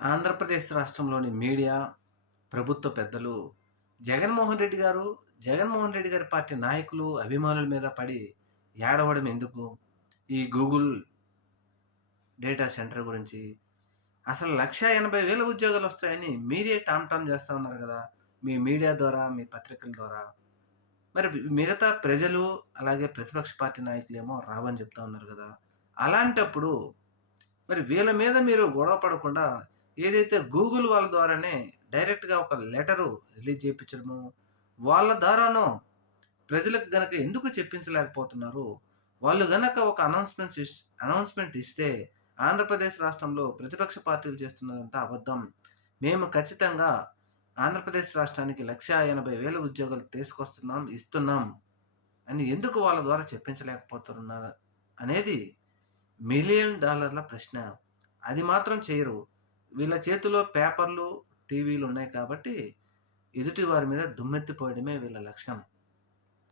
ఆంధ్రప్రదేశ్ రాష్ట్రంలోని మీడియా ప్రభుత్వ పెద్దలు జగన్మోహన్ రెడ్డి గారు జగన్మోహన్ రెడ్డి గారి పార్టీ నాయకులు అభిమానుల మీద పడి ఏడవడం ఎందుకు? ఈ గూగుల్ డేటా సెంటర్ గురించి. అసలు లక్ష ఎనభై వేల ఉద్యోగాలు వస్తాయని మీరే టామ్ టామ్ చేస్తూ ఉన్నారు కదా మీ మీడియా ద్వారా మీ పత్రికల ద్వారా. మరి మిగతా ప్రజలు అలాగే ప్రతిపక్ష పార్టీ నాయకులు ఏమో రావని చెప్తా ఉన్నారు కదా. అలాంటప్పుడు మరి వీళ్ళ మీద మీరు గొడవ పడకుండా ఏదైతే గూగుల్ వాళ్ళ ద్వారానే డైరెక్ట్గా ఒక లెటరు రిలీజ్ చేయించడము వాళ్ళ ద్వారానో ప్రజలకు గనక ఎందుకు చెప్పించలేకపోతున్నారు? వాళ్ళు గనక ఒక అనౌన్స్మెంట్ అనౌన్స్మెంట్ ఇస్తే ఆంధ్రప్రదేశ్ రాష్ట్రంలో ప్రతిపక్ష పార్టీలు చేస్తున్నదంతా అబద్ధం. మేము ఖచ్చితంగా ఆంధ్రప్రదేశ్ రాష్ట్రానికి లక్ష ఎనభై వేల ఉద్యోగాలు తీసుకొస్తున్నాం ఇస్తున్నాం అని ఎందుకు వాళ్ళ ద్వారా చెప్పించలేకపోతున్నారు అనేది మిలియన్ డాలర్ల ప్రశ్న. అది మాత్రం చేయరు. వీళ్ళ చేతిలో పేపర్లు టీవీలు ఉన్నాయి కాబట్టి ఎదుటి వారి మీద దుమ్మెత్తిపోయడమే వీళ్ళ లక్ష్యం.